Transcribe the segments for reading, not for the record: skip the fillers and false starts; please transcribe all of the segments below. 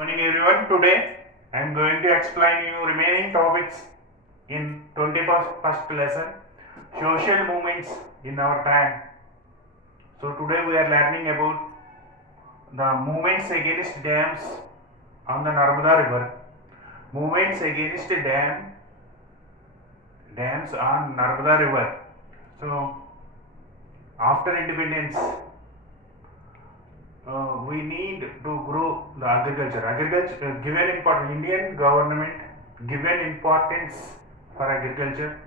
Morning everyone. Today I am going to explain you remaining topics in 21st lesson, social movements in our time. So today we are learning about the movements against dams on the Narmada river. Movements against dams on Narmada river. So after independence, we need to grow the agriculture. Given important, Indian government given importance for agriculture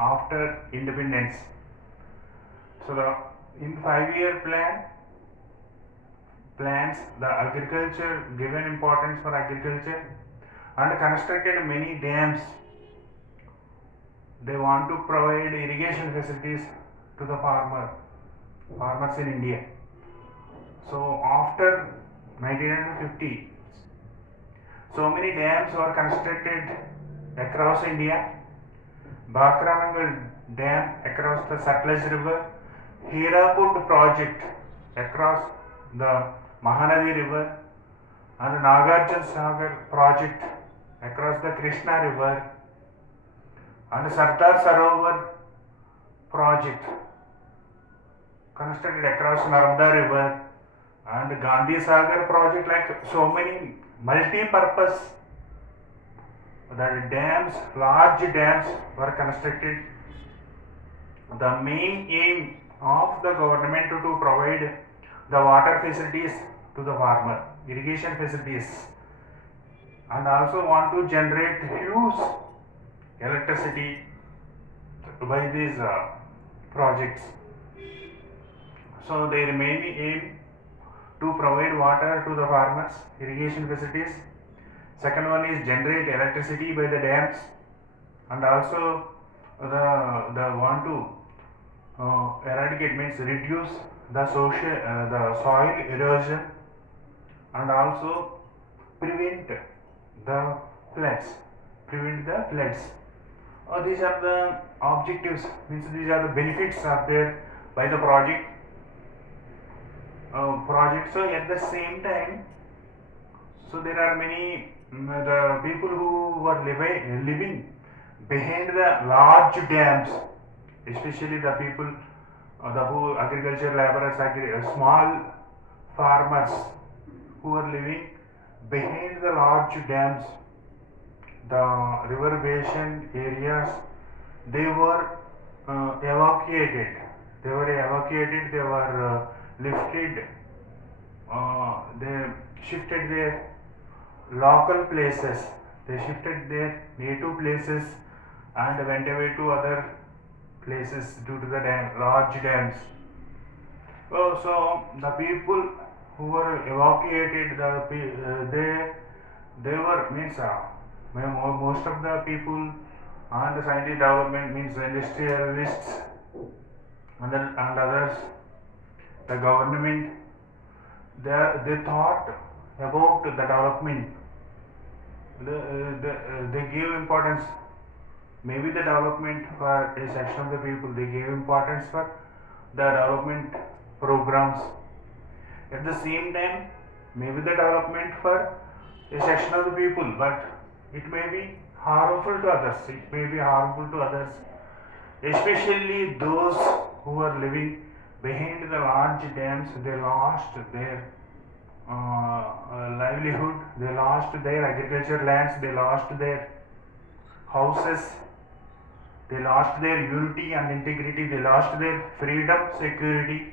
after independence. So in 5-year plans the agriculture given importance for agriculture and constructed many dams. They want to provide irrigation facilities to the farmers in India. So after 1950, so many dams were constructed across India. Bakranangal Dam across the Satluj River, Hirakud project across the Mahanadi River, and Nagarjuna Sagar project across the Krishna River, and Sardar Sarovar project constructed across Narmada River, and Gandhi Sagar project, like so many multi-purpose large dams were constructed. The main aim of the government to provide the water facilities to the farmer, irrigation facilities, and also want to generate huge electricity by these projects. So their main aim to provide water to the farmers, irrigation facilities. Second one is generate electricity by the dams, and also the want to eradicate, means reduce the soil erosion, and also prevent the floods. These are the objectives, means these are the benefits are there by the project. So at the same time, so there are many the people who were living behind the large dams, especially the people, the who agriculture laborers, small farmers who were living behind the large dams, the river basin areas. They were evacuated. They were lifted. They shifted their local places. They shifted their native places and went away to other places due to the large dams. So the people who were evacuated, they were means most of the people and the scientific development, means industrialists and others. The government, they thought about the development. They gave importance, maybe the development for a section of the people. They gave importance for the development programs. At the same time, maybe the development for a section of the people, but it may be harmful to others. Especially those who are living behind the large dams. They lost their livelihood, they lost their agriculture lands, they lost their houses, they lost their unity and integrity, they lost their freedom, security,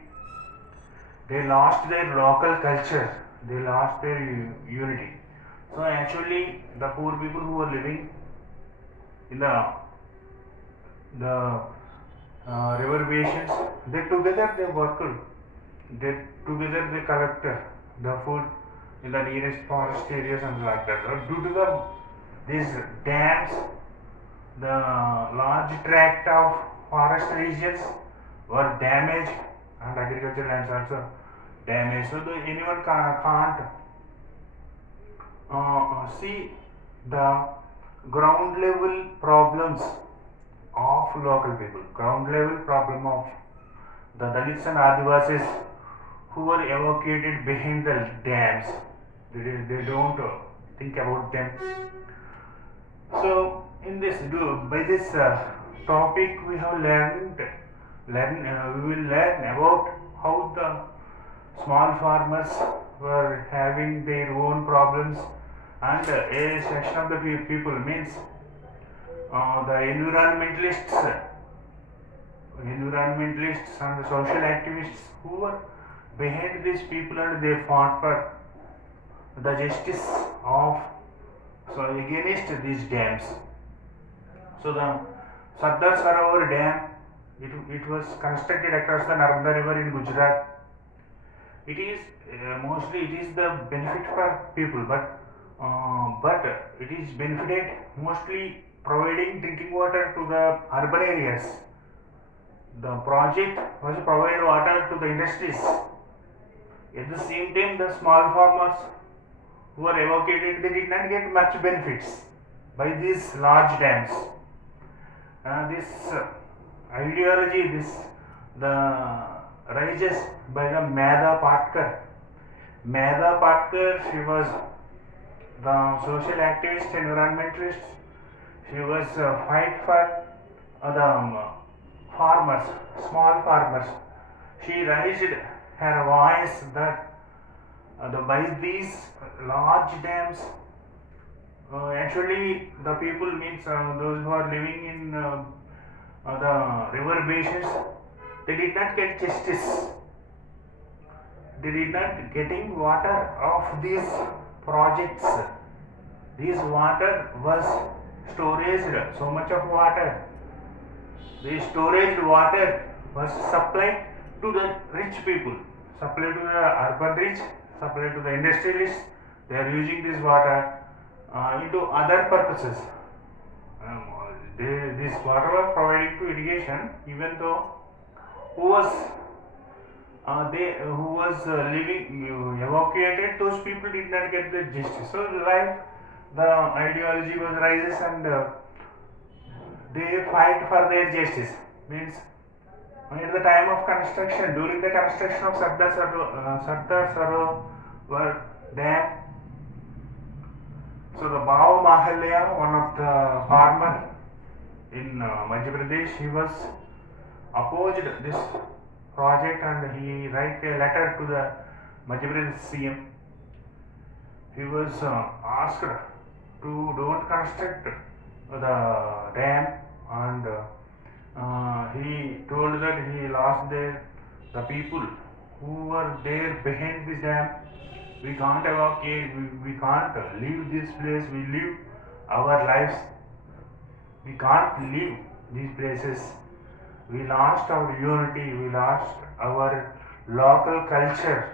they lost their local culture, they lost their unity. So actually the poor people who are living in the river basins, they worked, they collect the food in the nearest forest areas and like that. Due to these dams, the large tract of forest regions were damaged and agricultural lands also damaged. So anyone can't see the ground level problems of local people, ground level problem of the Dalits and Adivasis who were evacuated behind the dams. They don't think about them. So in this by this topic we have we will learn about how the small farmers were having their own problems, and a section of the people means the environmentalists and the social activists who were behind these people, and they fought for the justice of against these dams. So the Sardar Sarovar Dam, it was constructed across the Narmada River in Gujarat. It is mostly it is the benefit for people, but it is benefited mostly providing drinking water to the urban areas. The project was to provide water to the industries. At the same time, the small farmers who were evacuated, they did not get much benefits by these large dams. This ideology, the rises by the Medha Patkar. Medha Patkar, she was the social activist, environmentalist. She was fight for the farmers, small farmers. She raised her voice that by these large dams, actually the people means those who are living in the river basins, they did not get justice. They did not getting water of these projects. This water was storage, so much of water. The storage water was supplied to the rich people, supplied to the urban rich, supplied to the industrialists. They are using this water into other purposes. This water was provided to irrigation, even though who was living evacuated, those people did not get the justice. So like the ideology was rises, and they fight for their justice. Means at the time of construction, during the construction of Sardar Sarovar Dam, so the Bhau Mahalya, one of the farmer in Madhya Pradesh, he was opposed this project, and he write a letter to the Madhya Pradesh CM. He was asked to don't construct the dam, and he told that he lost the people who were there behind this dam. We can't evacuate, we can't leave this place, we live our lives, we can't leave these places. We lost our unity, we lost our local culture,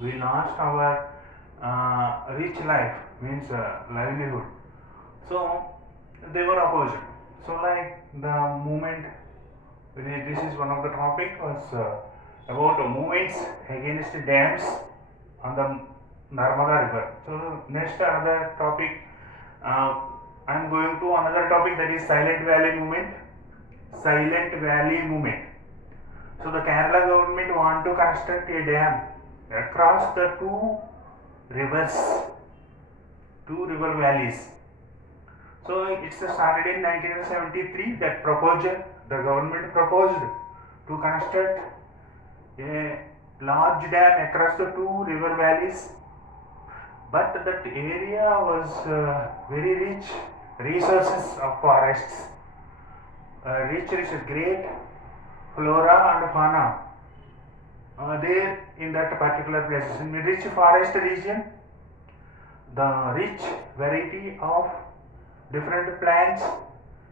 we lost our rich life, means livelihood. So they were opposed. So like the movement, this is one of the topic was about movements against dams on the Narmada River. So next another topic, I am going to another topic, that is Silent Valley movement. Silent Valley movement. So the Kerala government want to construct a dam across the two river valleys. So it started in 1973. That proposal, the government proposed to construct a large dam across the two river valleys, but that area was very rich resources of forests, great flora and fauna there in that particular place. In the rich forest region, the rich variety of different plants,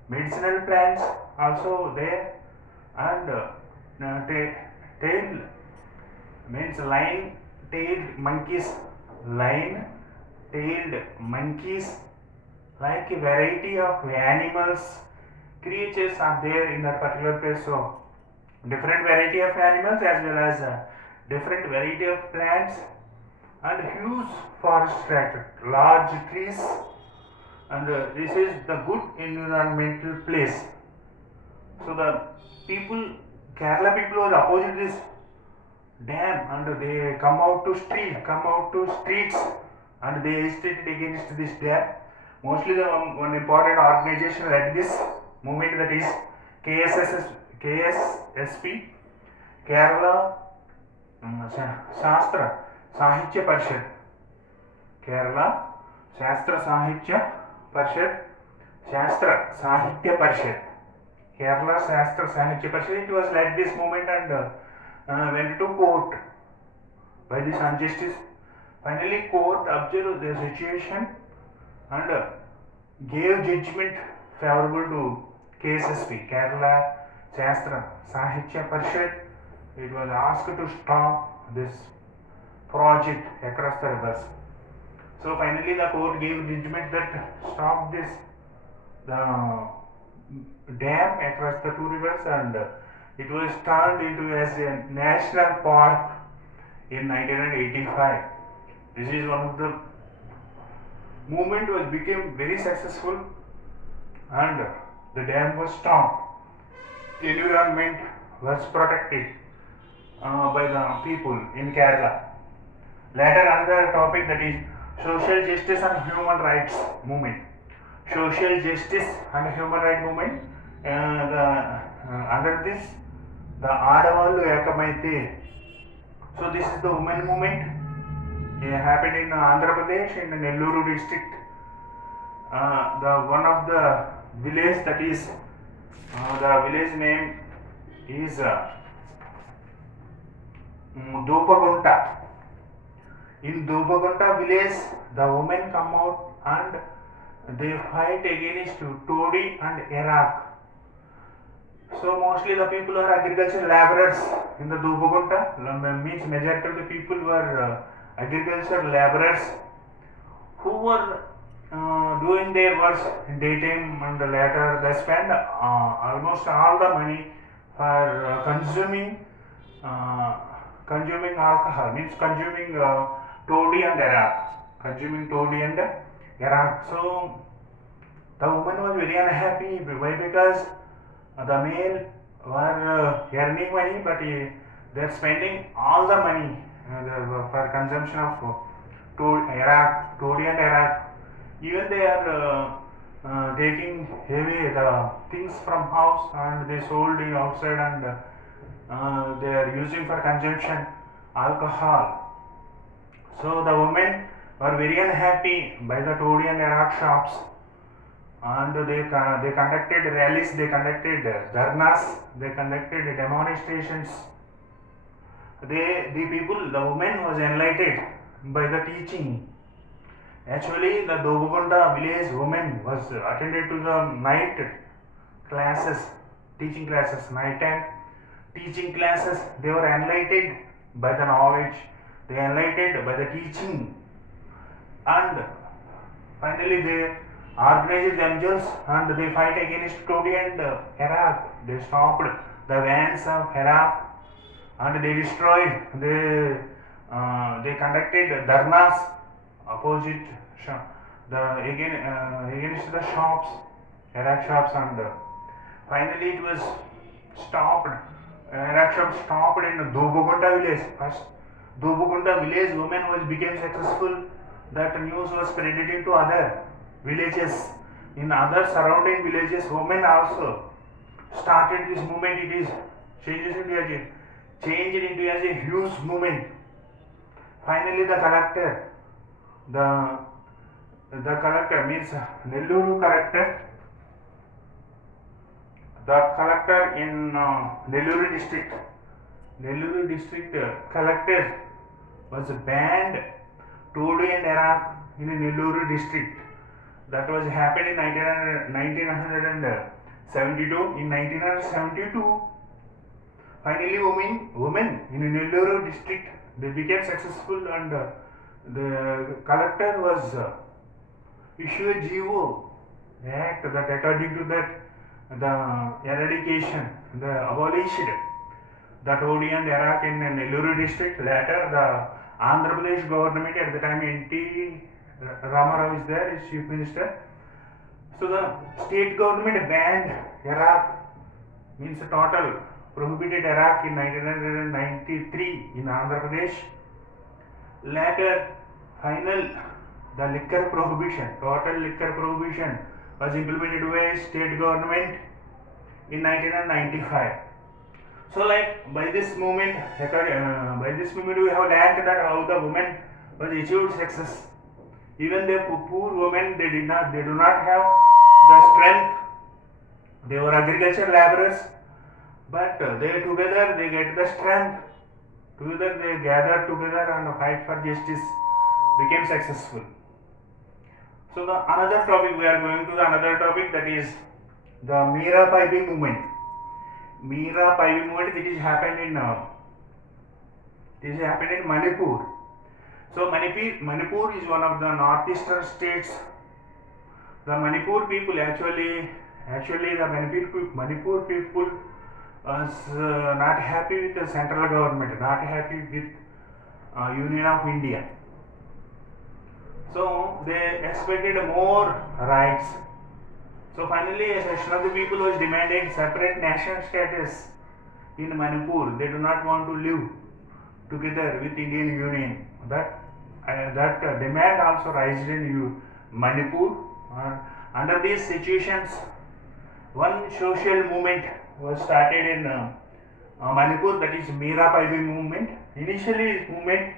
medicinal plants also there, and tail means line-tailed monkeys, like a variety of animals, creatures are there in that particular place. So different variety of animals as well as different variety of plants, and huge forest tract, large trees, and this is the good environmental place. So the people, Kerala people, was opposed this dam, and they come out to streets, and they agitated against this dam. Mostly the one important organization led this movement, that is KSSP, Kerala Shastra Sahitya Parishad. Kerala Shastra Sahitya Parishad. Shastra Sahitya Parishad. Kerala Shastra Sahitya Parishad. It was led this movement and went to court by this injustice. Finally, court observed the situation and gave judgment favorable to KSSP, Kerala Shastra Sahitya Parishad. It was asked to stop this project across the rivers. So finally, the court gave judgment that stop this the dam across the two rivers, and it was turned into as a national park in 1985. This is one of the movement was became very successful, and the dam was stopped. Environment was protected by the people in Kerala. Later, another topic, that is social justice and human rights movement. Social justice and human rights movement. Under this, the Adavallu Ekamaite. So this is the women movement. It happened in Andhra Pradesh in Nelluru district. The one of the village, that is the village name is Dupagunta. In Dupagunta village, the women come out and they fight against Todi and Iraq. So mostly the people are agricultural laborers in the Dupagunta. Means majority of the people were agricultural laborers who were doing their work in daytime, and later they spend almost all the money for consuming alcohol, means consuming toddy and Iraq. So the woman was very unhappy. Why? Because the male were earning money, but they're spending all the money for consumption of toddy and Iraq. Even they are taking heavy the things from house and they sold it outside, and they are using for consumption alcohol. So the women were very unhappy by the Todi and Iraq shops, and they conducted rallies, they conducted dharnas, they conducted demonstrations. The women was enlightened by the teaching. Actually, the Dobugunda village women was attended to the night classes, teaching classes, night time teaching classes. They were enlightened by the knowledge, they enlightened by the teaching, and finally they organized themselves and they fight against Todi and Iraq. They stopped the vans of Iraq and they destroyed. They conducted dharnas opposite against the shops, Iraq shops, and finally it was stopped. Iraq shops stopped in Dobugunda village. First, Dobugunda village women became successful. That news was spreaded into other villages. In other surrounding villages, women also started this movement. It is changed into a huge movement. Finally, the collector means Nelluru collector. The collector in Nelluru district collector was banned Todi and Iraq in Nelluru district. That was happened in 1972. In 1972, finally women in Nelluru district, they became successful, and the collector was issued a GO act that according to that the eradication, the abolished the Todi and Iraq in Nelluru district. Later the Andhra Pradesh government, at the time N.T. Ramarao is there, is chief minister. So the state government banned Iraq, means total prohibited Iraq in 1993 in Andhra Pradesh. Later, final, the liquor prohibition, total liquor prohibition was implemented by state government in 1995. So, like by this movement, we have learned that how the women was achieved success. Even the poor women, they do not have the strength. They were agricultural laborers, but they together they get the strength. Together they gather together and fight for justice, became successful. So the another topic, we are going to the another topic, that is the Mira Paibi movement. Mira Paibi movement, it is happened in Manipur. So Manipur is one of the northeastern states. The Manipur people actually the Manipur people was not happy with the central government, not happy with Union of India. So they expected more rights. So finally a section of the people was demanded separate national status in Manipur. They do not want to live together with Indian Union. That demand also raised in Manipur. Under these situations, one social movement was started in Manipur, that is Mira Paibi movement. Initially, this movement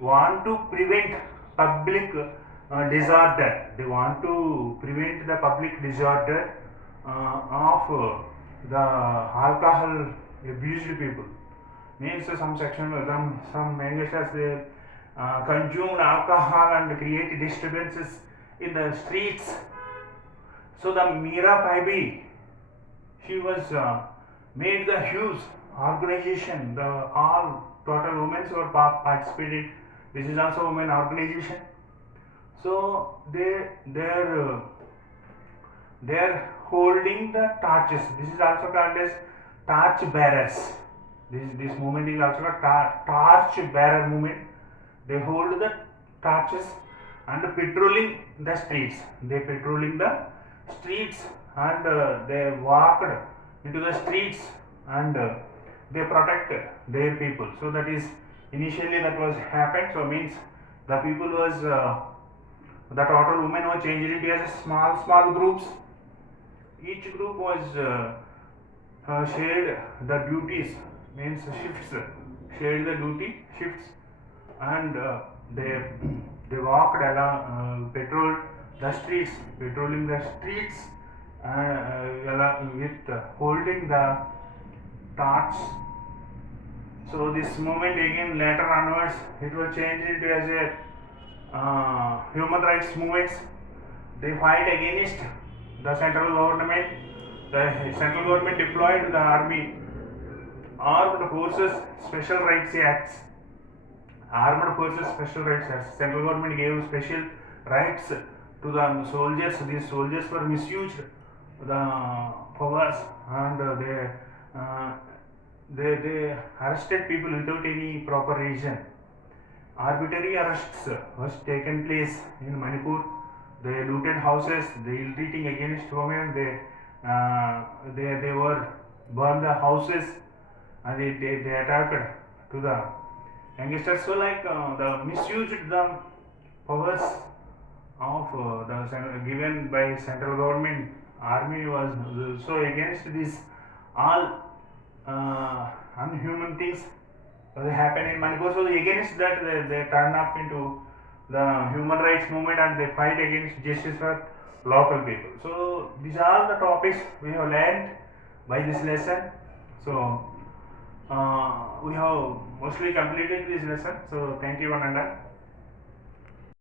want to prevent public disorder. They want to prevent the public disorder of the alcohol abused people. Means some section, some youngsters they consumed alcohol and create disturbances in the streets. So the Mira Paibi, she was made the huge organization. The all total women who were participated. This is also women organization. So they're holding the torches. This is also called as torch bearers. This movement is also called torch bearer movement. They hold the torches and patrolling the streets. They patrolling the streets and they walked into the streets and they protect their people. So that is initially that was happened. So means the people was the total women were changed into as small groups. Each group was shared the duties, means shifts, shared the duty shifts, and they walked along, patrolled the streets, patrolling the streets with holding the torch. So this movement again later onwards it was changed into as a human rights movements. They fight against the central government. The central government deployed the army, armed forces, special rights acts. Armed forces, special rights acts. Central government gave special rights to the soldiers. These soldiers were misused the powers and they arrested people without any proper reason. Arbitrary arrests was taken place in Manipur. They looted houses, they ill-treating against women, they were burned the houses and they attacked to the youngsters. So like the misused the powers of the given by central government. Army was so against this all unhuman things that happen in Manipur. So against that they turn up into the human rights movement and they fight against justice for local people. So these are the topics we have learned by this lesson. So we have mostly completed this lesson. So thank you one and all.